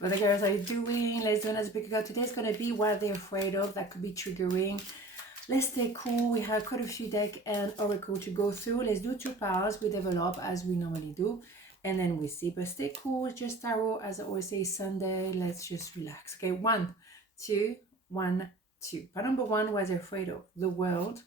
What the girls are doing. Let's do another pick. Today's going to be what they're afraid of. That could be triggering. Let's stay cool. We have quite a few deck and oracle to go through. Let's do 2 piles. We develop as we normally do. And then we see. But stay cool. Just tarot. As I always say, Sunday. Let's just relax. Okay, 1, 2, 1, 2. Pile number 1 was afraid of the world.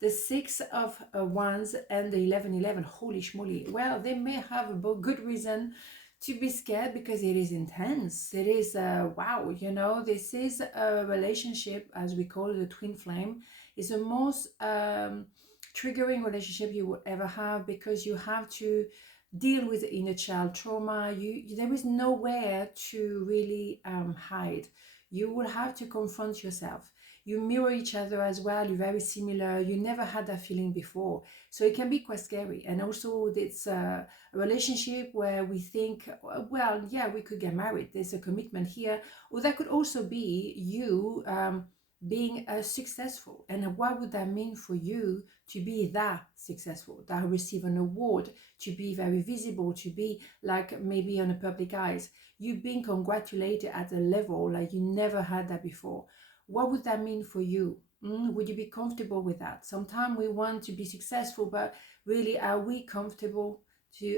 The 6 of Wands and the 1111. Holy schmoly. Well, they may have a good reason to be scared because it is intense. It is, wow, you know, this is a relationship, as we call it, a twin flame. It's the most triggering relationship you will ever have because you have to deal with inner child trauma. There is nowhere to really hide. You will have to confront yourself. You mirror each other as well. You're very similar. You never had that feeling before. So it can be quite scary. And also it's a relationship where we think, well, yeah, we could get married. There's a commitment here. Or that could also be you being successful. And what would that mean for you to be that successful, that receive an award, to be very visible, to be like maybe on the public eyes, you being congratulated at a level like you never had that before. What would that mean for you? Would you be comfortable with that? Sometimes we want to be successful, but really, are we comfortable?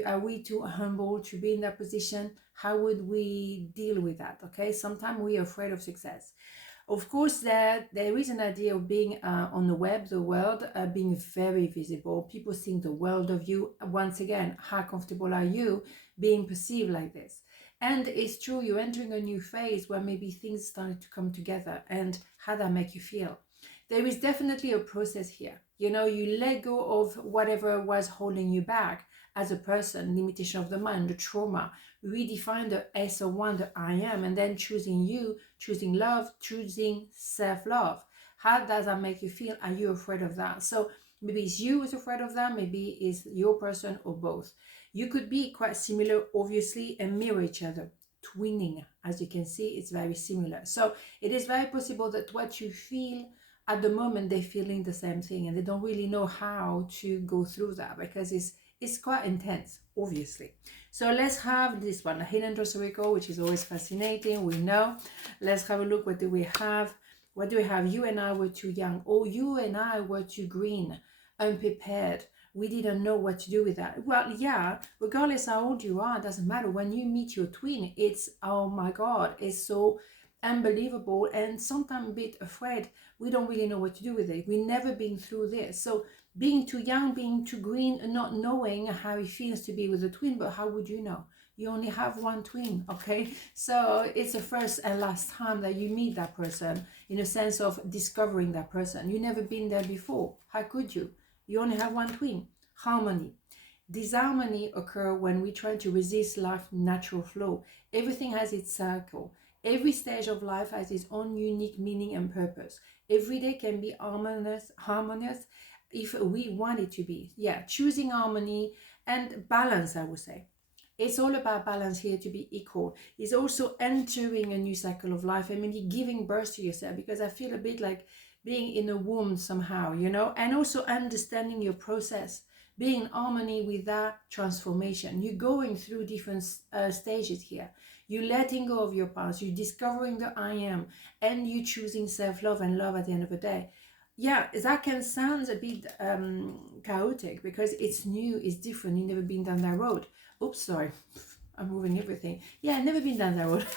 Are we too humble to be in that position? How would we deal with that? Okay, sometimes we are afraid of success. Of course, there is an idea of being on the web, the world, being very visible. People think the world of you. Once again, how comfortable are you being perceived like this? And it's true, you're entering a new phase where maybe things started to come together. And how that make you feel? There is definitely a process here. You know, you let go of whatever was holding you back as a person, limitation of the mind, the trauma, redefine the S01, the I am, and then choosing you, choosing love, choosing self-love. How does that make you feel? Are you afraid of that? So maybe it's you who's afraid of that, maybe it's your person, or both. You could be quite similar, obviously, and mirror each other. Twinning, as you can see, it's very similar. So it is very possible that what you feel at the moment, they're feeling the same thing, and they don't really know how to go through that because it's quite intense, obviously. So let's have this one, a hidden circle, which is always fascinating, we know. Let's have a look. What do we have? What do we have? You and I were too young, or you and I were too green, unprepared. We didn't know what to do with that. Well, yeah, regardless how old you are, it doesn't matter. When you meet your twin, it's, oh my God, it's so unbelievable and sometimes a bit afraid. We don't really know what to do with it. We've never been through this. So being too young, being too green, and not knowing how it feels to be with a twin, but how would you know? You only have one twin, okay? So it's the first and last time that you meet that person, in a sense of discovering that person. You've never been there before. How could you? You only have one twin. Harmony. Disharmony occurs when we try to resist life's natural flow. Everything has its cycle. Every stage of life has its own unique meaning and purpose. Every day can be harmonious if we want it to be. Yeah, choosing harmony and balance, I would say. It's all about balance here, to be equal. It's also entering a new cycle of life and maybe giving birth to yourself, because I feel a bit like being in a womb somehow, you know, and also understanding your process, being in harmony with that transformation. You're going through different stages here. You're letting go of your past, you're discovering the I am, and you choosing self-love and love at the end of the day. Yeah, that can sound a bit chaotic because it's new, it's different, you've never been down that road. Oops, sorry, I'm moving everything. Yeah, I've never been down that road.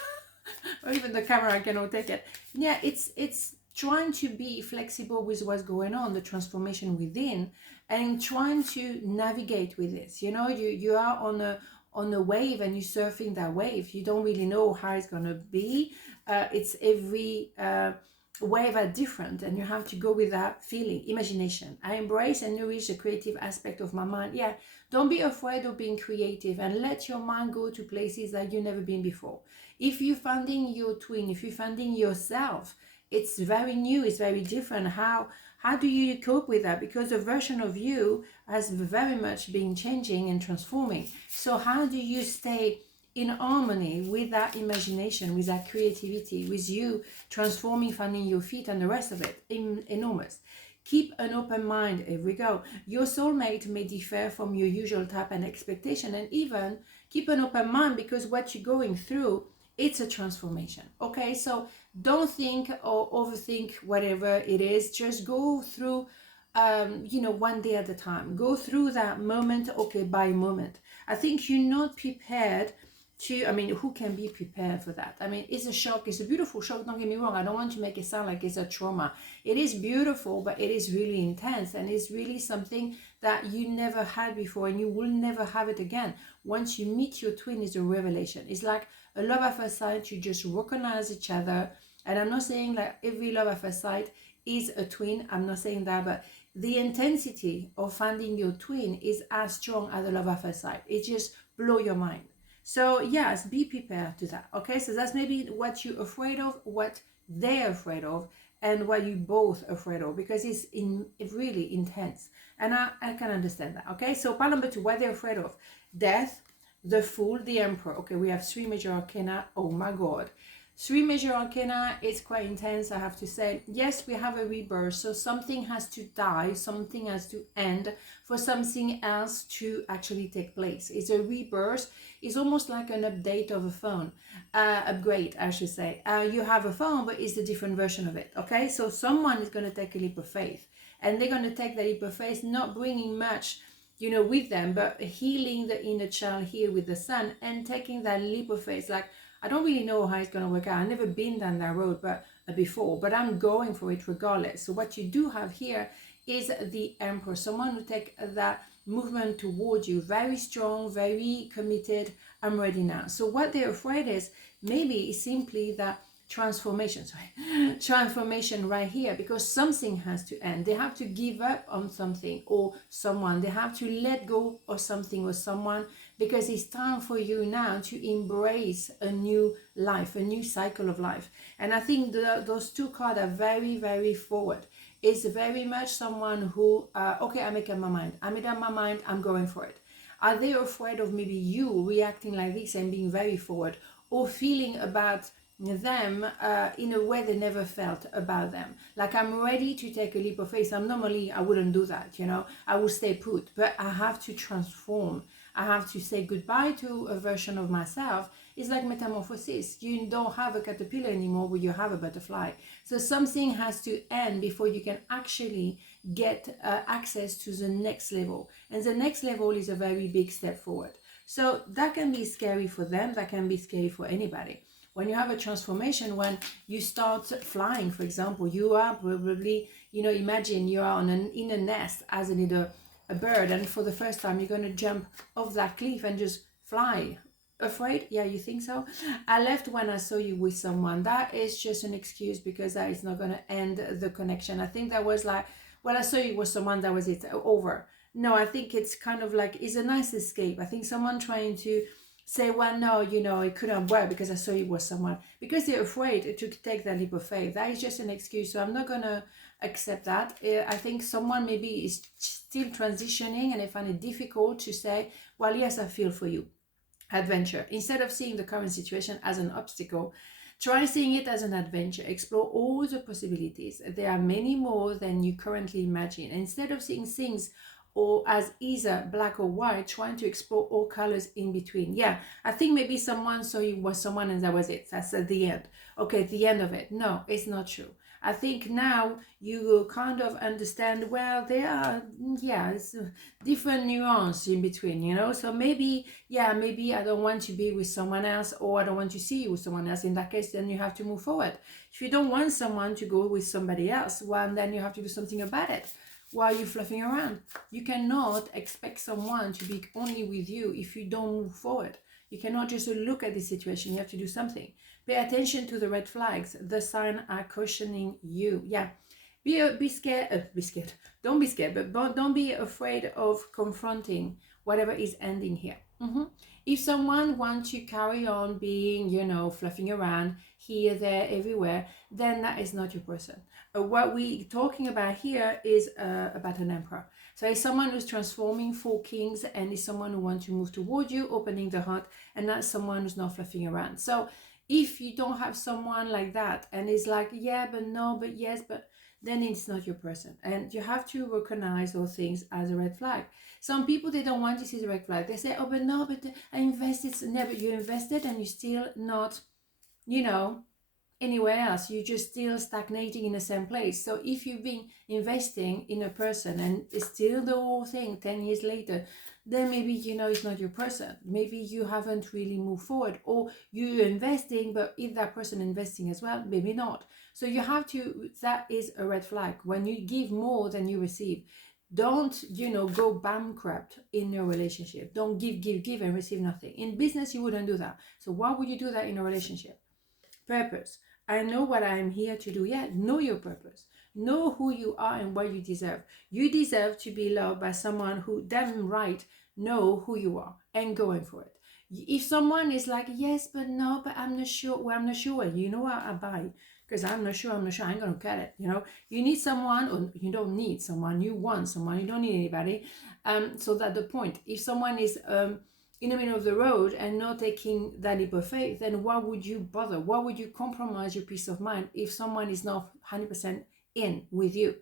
Or even the camera cannot take it. Yeah, it's trying to be flexible with what's going on, the transformation within, and trying to navigate with this. You know, you are on a wave and you're surfing that wave. You don't really know how it's gonna be. It's every wave are different, and you have to go with that feeling. Imagination. I embrace and nourish the creative aspect of my mind. Yeah, don't be afraid of being creative and let your mind go to places that you've never been before. If you're finding your twin, if you're finding yourself, it's very new, it's very different. How do you cope with that? Because the version of you has very much been changing and transforming. So how do you stay in harmony with that imagination, with that creativity, with you transforming, finding your feet and the rest of it? Enormous. Keep an open mind. Here we go. Your soulmate may differ from your usual type and expectation, and even keep an open mind, because what you're going through It's a transformation. Okay, so don't think or overthink whatever it is. Just go through, one day at a time. Go through that moment, okay, by moment. I think you're not prepared to, I mean, who can be prepared for that? I mean, it's a shock. It's a beautiful shock. Don't get me wrong. I don't want to make it sound like it's a trauma. It is beautiful, but it is really intense, and it's really something that you never had before, and you will never have it again. Once you meet your twin, is a revelation. It's like a love at first sight. You just recognize each other. And I'm not saying that every love at first sight is a twin. I'm not saying that, but the intensity of finding your twin is as strong as a love at first sight. It just blow your mind. So yes, be prepared to that. Okay, so that's maybe what you're afraid of, what they're afraid of, and what you both afraid of, because it's really intense. And I can understand that. Okay, so part number 2, what they're afraid of: death, the Fool, the Emperor. Okay, we have 3 major arcana. Oh my God. 3 major arcana, it's quite intense, I have to say. Yes, we have a rebirth, so something has to die, something has to end for something else to actually take place. It's a rebirth. It's almost like an update of a phone, upgrade, I should say. You have a phone, but it's a different version of it, okay? So someone is going to take a leap of faith, and they're going to take the leap of faith, not bringing much with them, but healing the inner child here with the Sun, and taking that leap of faith. Like, I don't really know how it's going to work out. I've never been down that road before, but I'm going for it regardless. So what you do have here is the Emperor, someone who take that movement towards you, very strong, very committed. I'm ready now. So what they're afraid is maybe it's simply that transformation right here, because something has to end. They have to give up on something or someone. They have to let go of something or someone, because it's time for you now to embrace a new life, a new cycle of life. And I think those 2 cards are very, very forward. It's very much someone who, okay, I made up my mind. I'm going for it. Are they afraid of maybe you reacting like this and being very forward, or feeling about them in a way they never felt about them? Like, I'm ready to take a leap of faith. I wouldn't do that, I would stay put, but I have to transform. I have to say goodbye to a version of myself. It's like metamorphosis. You don't have a caterpillar anymore, but you have a butterfly. So something has to end before you can actually get access to the next level. And the next level is a very big step forward. So that can be scary for them. That can be scary for anybody. When you have a transformation, when you start flying, for example, you are probably, imagine you are in a nest as a bird, and for the first time you're going to jump off that cliff and just fly. Afraid? Yeah, you think so? I left when I saw you with someone. That is just an excuse, because that is not going to end the connection. I think that was like, when I saw you with someone, that was it, over. No, I think it's kind of like, it's a nice escape. I think someone trying to say, well, no, it couldn't work because I saw you with someone, because they're afraid to take that leap of faith. That is just an excuse. So I'm not going to accept that. I think someone maybe is still transitioning, and they find it difficult to say, well, yes, I feel for you. Adventure. Instead of seeing the current situation as an obstacle, try seeing it as an adventure. Explore all the possibilities. There are many more than you currently imagine. Instead of seeing things or as either black or white, trying to explore all colors in between. Yeah, I think maybe someone saw you was someone and that was it. That's at the end. Okay, the end of it. No, it's not true. I think now you kind of understand, well, there are, it's different nuance in between, so maybe I don't want to be with someone else, or I don't want to see you with someone else. In that case, then you have to move forward. If you don't want someone to go with somebody else, well, then you have to do something about it. Why are you fluffing around? You cannot expect someone to be only with you if you don't move forward. You cannot just look at the situation. You have to do something. Pay attention to the red flags. The signs are cautioning you. Yeah. Be scared. Be scared. Don't be scared, but don't be afraid of confronting whatever is ending here. If someone wants to carry on being, fluffing around here, there, everywhere, then that is not your person. What we're talking about here is about an emperor. So it's someone who's transforming 4 kings, and is someone who wants to move toward you, opening the heart, and not someone who's not fluffing around. So if you don't have someone like that, and it's like, yeah, but no, but yes, but then it's not your person. And you have to recognize those things as a red flag. Some people, they don't want to see the red flag. They say, oh, but no, but I invested. Never, you invested and you're still not you know, anywhere else. You're just still stagnating in the same place. So if you've been investing in a person and it's still the whole thing 10 years later, then maybe, you know, it's not your person. Maybe you haven't really moved forward, or you're investing, but is that person investing as well? Maybe not. So you have to, that is a red flag. When you give more than you receive, don't, you know, go bankrupt in your relationship. Don't give and receive nothing. In business, you wouldn't do that. So why would you do that in a relationship? Purpose. I know what I'm here to do. Yeah, know your purpose. Know who you are and what you deserve. You deserve to be loved by someone who damn right know who you are and going for it. If someone is like, yes, but no, but I'm not sure, well, I'm not sure, you know what, I buy. Because I'm not sure, I ain't gonna cut it, you know. You need someone, or you don't need someone, you want someone, you don't need anybody. So that's the point. If someone is in the middle of the road and not taking that leap of faith, then why would you bother? Why would you compromise your peace of mind if someone is not 100% in with you?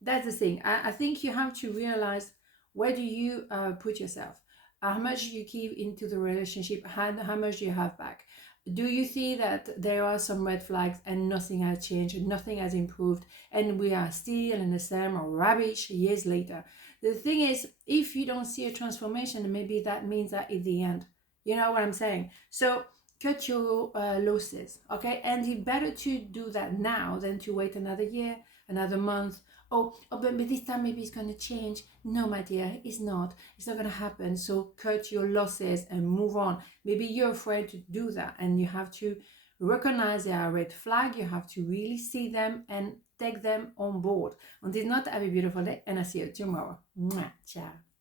That's the thing. I think you have to realize, where do you put yourself? How much you give into the relationship, how much do you have back? Do you see that there are some red flags and nothing has changed, nothing has improved, and we are still in the same rubbish years later? The thing is, if you don't see a transformation, maybe that means that it's the end. You know what I'm saying? So cut your losses, okay? And it's better to do that now than to wait another year, another month. But this time maybe it's going to change. No, my dear, it's not. It's not going to happen. So cut your losses and move on. Maybe you're afraid to do that, and you have to recognize they are a red flag. You have to really see them and take them on board. Until not, have a beautiful day, and I'll see you tomorrow. Mwah, ciao.